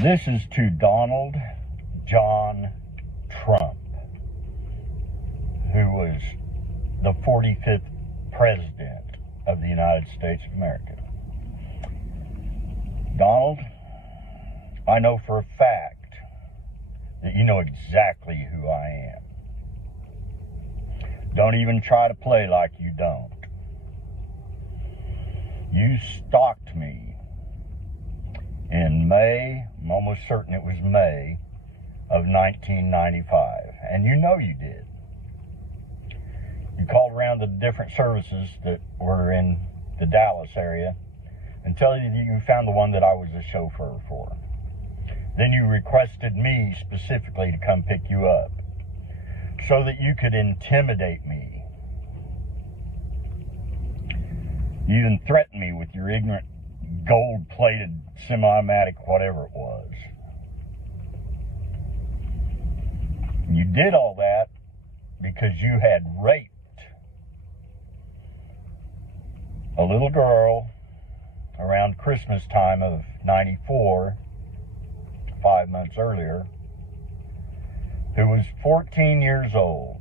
This is to Donald John Trump, who was the 45th President of the United States of America. Donald, I know for a fact that you know exactly who I am. Don't even try to play like you don't. You stalked me in May, I'm almost certain it was May of 1995, and you know you did. You called around to different services that were in the Dallas area and tell you that you found the one that I was a chauffeur for. Then you requested me specifically to come pick you up so that you could intimidate me. You even threatened me with your ignorant gold-plated semi-automatic, whatever it was. You did all that because you had raped a little girl around Christmas time of '94, 5 months earlier, who was 14 years old.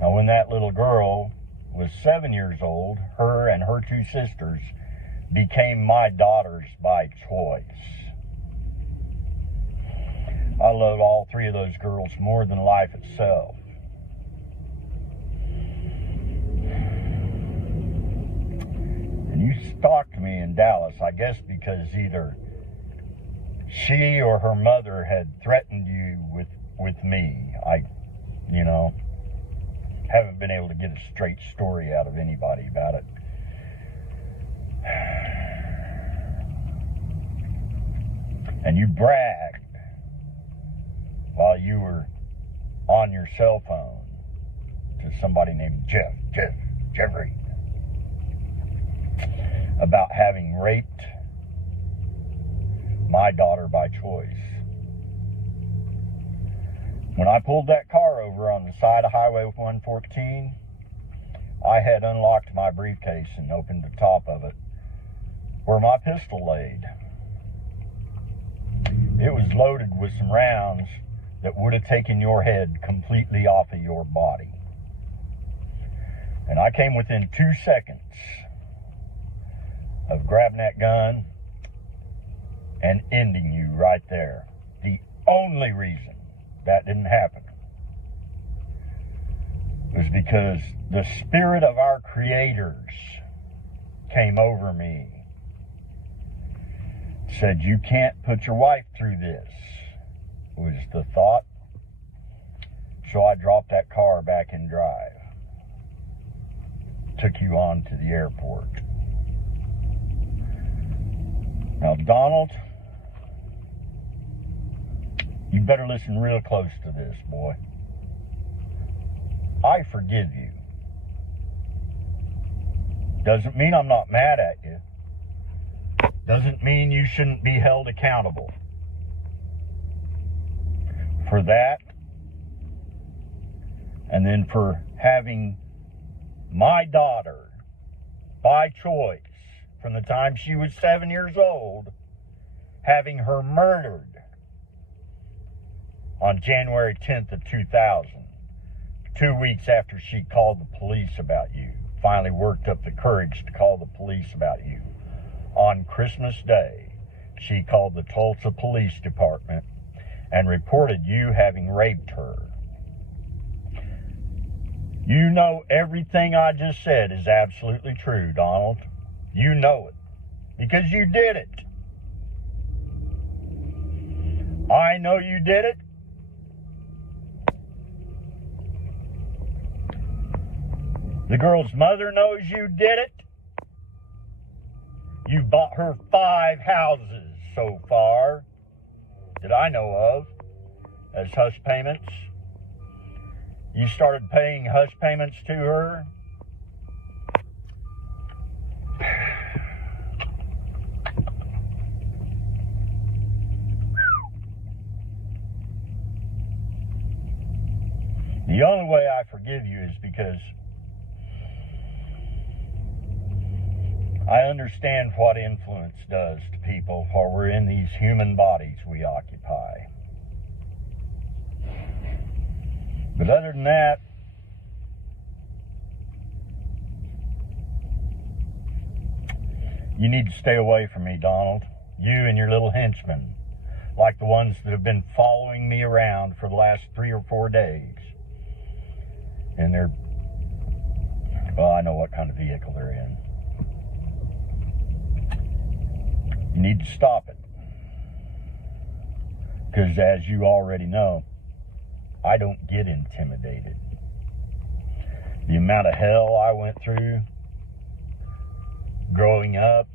Now, when that little girl was 7 years old, her and her two sisters became my daughters by choice. I loved all three of those girls more than life itself. And you stalked me in Dallas, I guess because either she or her mother had threatened you with me. I haven't been able to get a straight story out of anybody about it. And you bragged while you were on your cell phone to somebody named Jeffrey, about having raped my daughter by choice. When I pulled that car over on the side of Highway 114, I had unlocked my briefcase and opened the top of it where my pistol laid. It was loaded with some rounds that would have taken your head completely off of your body. And I came within 2 seconds of grabbing that gun and ending you right there. The only reason that didn't happen was because the spirit of our creators came over me. Said, you can't put your wife through this, was the thought. So I dropped that car back in drive. Took you on to the airport. Now, Donald, you better listen real close to this, boy. I forgive you. Doesn't mean I'm not mad at you. Doesn't mean you shouldn't be held accountable for that, and then for having my daughter by choice from the time she was 7 years old, having her murdered on January 10th of 2000, 2 weeks after she called the police about you, finally worked up the courage to call the police about you. On Christmas Day, she called the Tulsa Police Department and reported you having raped her. You know everything I just said is absolutely true, Donald. You know it, because you did it. I know you did it. The girl's mother knows you did it. You've bought her 5 houses so far that I know of as hush payments. You started paying hush payments to her. The only way I forgive you is because I understand what influence does to people while we're in these human bodies we occupy. But other than that, you need to stay away from me, Donald. You and your little henchmen, like the ones that have been following me around for the last 3 or 4 days. And they're, well, I know what kind of vehicle they're in. You need to stop it. Because as you already know, I don't get intimidated. The amount of hell I went through growing up,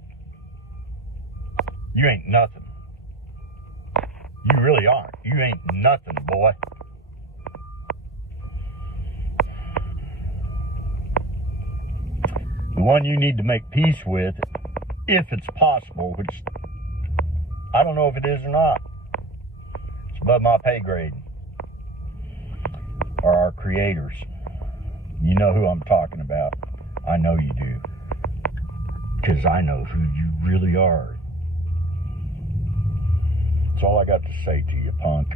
you ain't nothing. You really aren't. You ain't nothing, boy. The one you need to make peace with, if it's possible, which I don't know if it is or not, it's above my pay grade, are our creators. You know who I'm talking about. I know you do. Because I know who you really are. That's all I got to say to you, punk.